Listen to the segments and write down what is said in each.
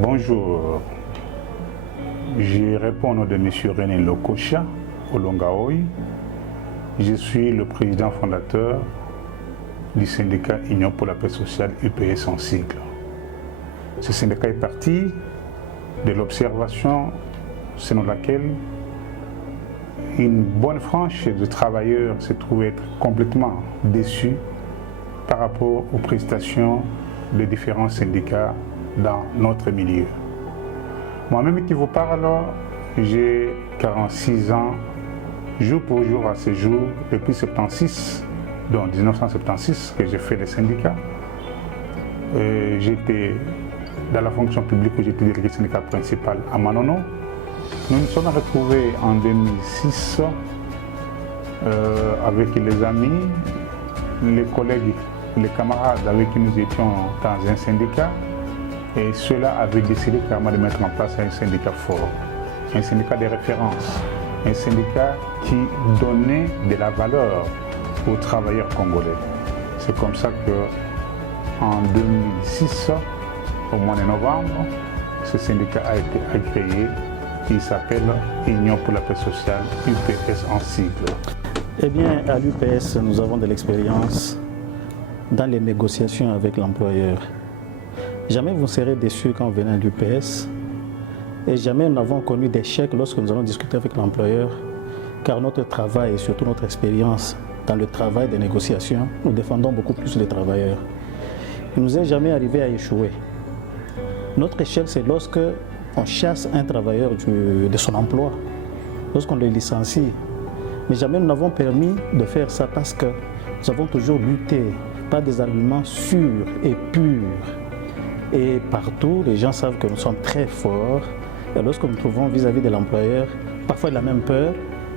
Bonjour, je réponds au nom de M. René Lokocha Olongaoui. Je suis le président fondateur du syndicat Union pour la paix sociale UPS en sigle. Ce syndicat est parti de l'observation selon laquelle une bonne frange de travailleurs se trouvait être complètement déçus par rapport aux prestations de différents syndicats dans notre milieu. Moi-même qui vous parle, j'ai 46 ans, jour pour jour à ce jour, depuis 76, donc 1976 que j'ai fait les syndicats. J'étais dans la fonction publique où j'étais délégué syndical principal à Manono. Nous nous sommes retrouvés en 2006 avec les amis, les collègues, les camarades avec qui nous étions dans un syndicat. Et ceux-là avaient décidé carrément de mettre en place un syndicat fort, un syndicat de référence, un syndicat qui donnait de la valeur aux travailleurs congolais. C'est comme ça qu'en 2006, au mois de novembre, ce syndicat a été créé. Il s'appelle Union pour la paix sociale, UPS en sigle. Eh bien, à l'UPS, nous avons de l'expérience dans les négociations avec l'employeur. Jamais vous ne serez déçus quand vous venez à l'UPS et jamais nous n'avons connu d'échec lorsque nous avons discuté avec l'employeur, car notre travail et surtout notre expérience dans le travail des négociations, nous défendons beaucoup plus les travailleurs. Il ne nous est jamais arrivé à échouer. Notre échec, c'est lorsque on chasse un travailleur de son emploi, lorsqu'on le licencie. Mais jamais nous n'avons permis de faire ça parce que nous avons toujours lutté par des arguments sûrs et purs. Et partout, les gens savent que nous sommes très forts. Et lorsque nous nous trouvons vis-à-vis de l'employeur, parfois il a même peur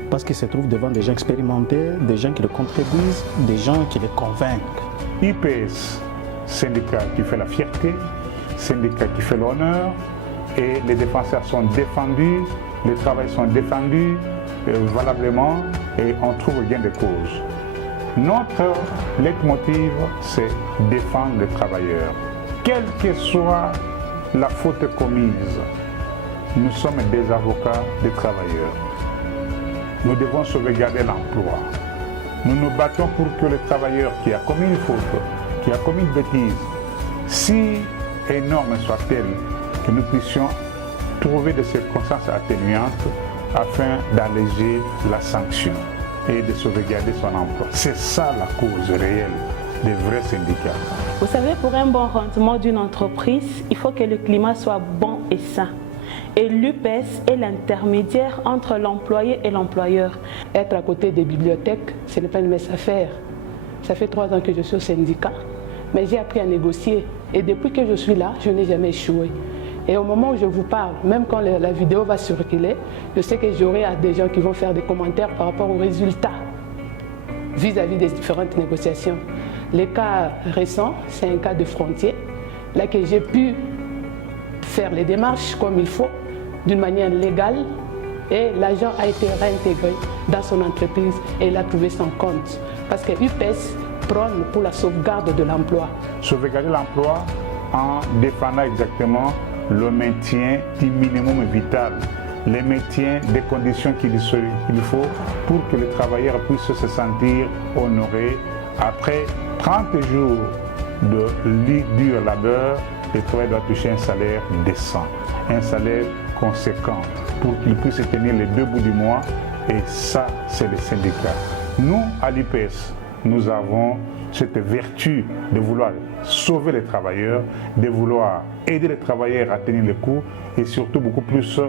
parce qu'il se trouve devant des gens expérimentés, des gens qui le contribuent, des gens qui le convainquent. UPS, syndicat qui fait la fierté, syndicat qui fait l'honneur, et les défenseurs sont défendus, les travailleurs sont défendus valablement et on trouve gain de cause. Notre leitmotiv, c'est défendre les travailleurs. Quelle que soit la faute commise, nous sommes des avocats des travailleurs. Nous devons sauvegarder l'emploi. Nous nous battons pour que le travailleur qui a commis une faute, qui a commis une bêtise, si énorme soit-elle, que nous puissions trouver des circonstances atténuantes afin d'alléger la sanction et de sauvegarder son emploi. C'est ça la cause réelle des vrais syndicats. Vous savez, pour un bon rendement d'une entreprise, il faut que le climat soit bon et sain. Et l'UPS est l'intermédiaire entre l'employé et l'employeur. Être à côté des bibliothèques, ce n'est pas une mince affaire. Ça fait 3 ans que je suis au syndicat, mais j'ai appris à négocier. Et depuis que je suis là, je n'ai jamais échoué. Et au moment où je vous parle, même quand la vidéo va circuler, je sais que j'aurai des gens qui vont faire des commentaires par rapport aux résultats vis-à-vis des différentes négociations. Le cas récent, c'est un cas de frontier, là que j'ai pu faire les démarches comme il faut, d'une manière légale, et l'agent a été réintégré dans son entreprise et il a trouvé son compte. Parce que UPS prône pour la sauvegarde de l'emploi. Sauvegarder l'emploi en défendant exactement le maintien du minimum vital, le maintien des conditions qu'il faut pour que les travailleurs puissent se sentir honorés. Après 30 jours de dur labeur, le travailleur doit toucher un salaire décent, un salaire conséquent pour qu'il puisse tenir les 2 bouts du mois. Et ça, c'est le syndicat. Nous, à l'UPS, nous avons cette vertu de vouloir sauver les travailleurs, de vouloir aider les travailleurs à tenir les coûts et surtout beaucoup plus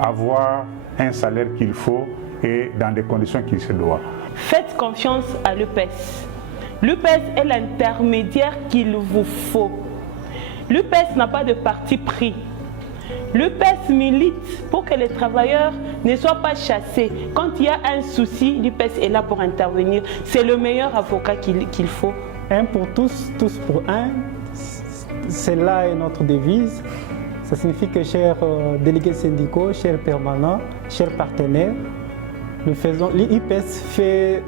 avoir un salaire qu'il faut et dans des conditions qu'il se doit. Faites confiance à l'UPS. L'UPS est l'intermédiaire qu'il vous faut. L'UPS n'a pas de parti pris. L'UPS milite pour que les travailleurs ne soient pas chassés. Quand il y a un souci, l'UPS est là pour intervenir. C'est le meilleur avocat qu'il faut. Un pour tous, tous pour un. C'est là notre devise. Ça signifie que, chers délégués syndicaux, chers permanents, chers partenaires, l'UPS fait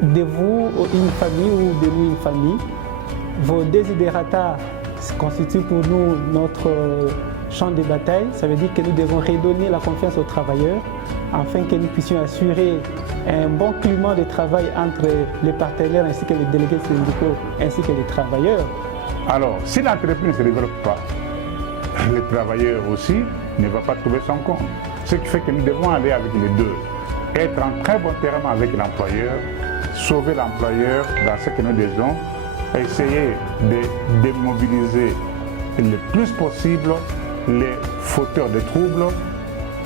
de vous une famille ou de nous une famille. Vos desiderata constitue pour nous notre champ de bataille. Ça veut dire que nous devons redonner la confiance aux travailleurs afin que nous puissions assurer un bon climat de travail entre les partenaires ainsi que les délégués syndicaux ainsi que les travailleurs. Alors, si l'entreprise ne se développe pas, le travailleur aussi ne va pas trouver son compte. Ce qui fait que nous devons aller avec les deux. Être en très bon terme avec l'employeur, sauver l'employeur dans ce que nous disons, essayer de démobiliser le plus possible les fauteurs de troubles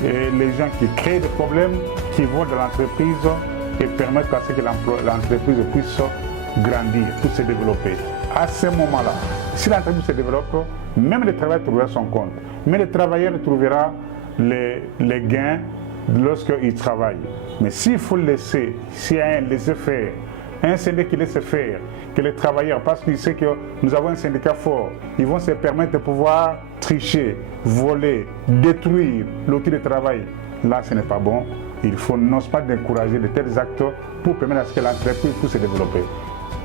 et les gens qui créent des problèmes, qui vont dans l'entreprise et permettre à ce que l'entreprise puisse grandir, puisse se développer. À ce moment-là, si l'entreprise se développe, même le travailleur trouvera son compte, mais le travailleur trouvera les gains lorsqu'il travaille. Mais s'il faut laisser, s'il y a un laisser-faire, un syndicat qui laisse faire, que les travailleurs, parce qu'ils savent que nous avons un syndicat fort, ils vont se permettre de pouvoir tricher, voler, détruire l'outil de travail. Là, ce n'est pas bon. Il faut non pas d'encourager de tels actes pour permettre à ce que l'entreprise puisse se développer.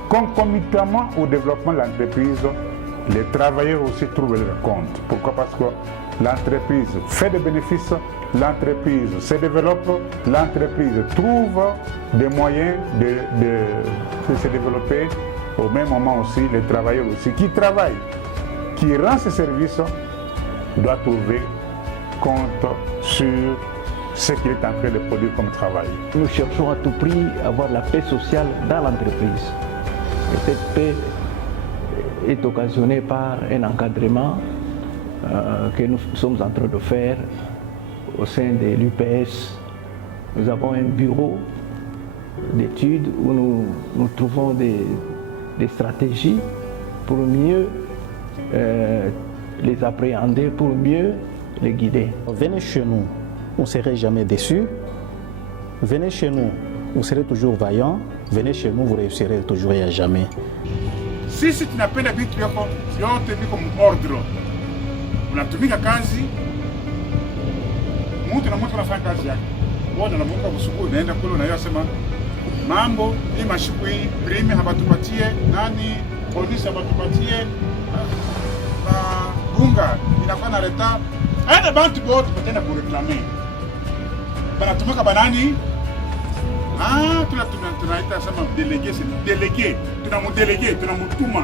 Concomitamment au développement de l'entreprise, les travailleurs aussi trouvent leur compte. Pourquoi? Parce que l'entreprise fait des bénéfices, l'entreprise se développe, l'entreprise trouve des moyens de se développer. Au même moment aussi, les travailleurs aussi qui travaillent, qui rendent ces services, doivent trouver compte sur ce qu'il est en train de produire comme travail. Nous cherchons à tout prix à avoir la paix sociale dans l'entreprise. Et cette paix est occasionnée par un encadrement que nous sommes en train de faire au sein de l'UPS. Nous avons un bureau d'études où nous trouvons des stratégies pour mieux les appréhender, pour mieux les guider. Venez chez nous, vous ne serez jamais déçus. Venez chez nous, vous serez toujours vaillant. Venez chez nous, vous réussirez toujours et à jamais. Sisi tunapenda vitu vyote viko muordro. Unatumika kazi, mtu na mtu anafanya kazi yake. Wote wanamuka usiku unaenda kule unayosema mambo hii mashiku hii prime habatupatie nani polisi habatupatie na bunga inakuwa na leta aina bantu bote batenda kureklame. Banatumika banani? Tunaita sama délégué, c'est délégué, tunamudélégué, tunamutuma.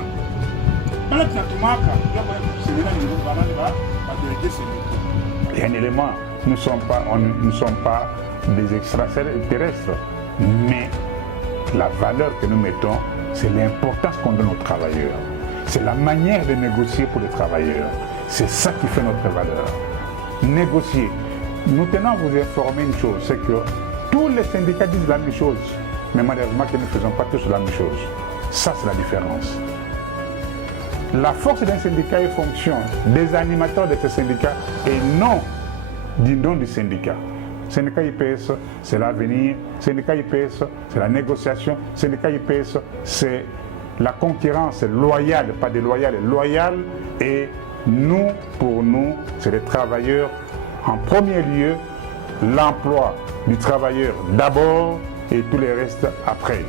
Bala tunatumaka, yako semena ni banani ba délégué c'est un élément, nous ne sommes pas des extraterrestres, mais la valeur que nous mettons, c'est l'importance qu'on donne aux travailleurs. C'est la manière de négocier pour les travailleurs. C'est ça qui fait notre valeur. Négocier. Nous tenons à vous informer une chose, c'est que tous les syndicats disent la même chose, mais malheureusement que nous ne faisons pas tous la même chose. Ça, c'est la différence. La force d'un syndicat est fonction des animateurs de ce syndicat et non du nom du syndicat. Syndicat IPS, c'est l'avenir. Syndicat IPS, c'est la négociation. Syndicat IPS, c'est la concurrence loyale, pas déloyale, loyale. Et nous, pour nous, c'est les travailleurs en premier lieu, l'emploi du travailleur d'abord et tout le reste après.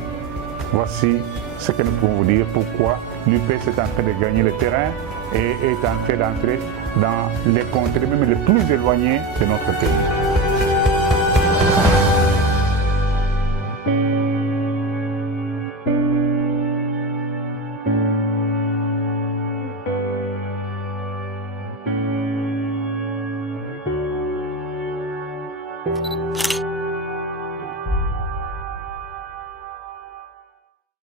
Voici ce que nous pouvons vous dire, pourquoi l'UPS est en train de gagner le terrain et est en train d'entrer dans les contrées même les plus éloignées de notre pays.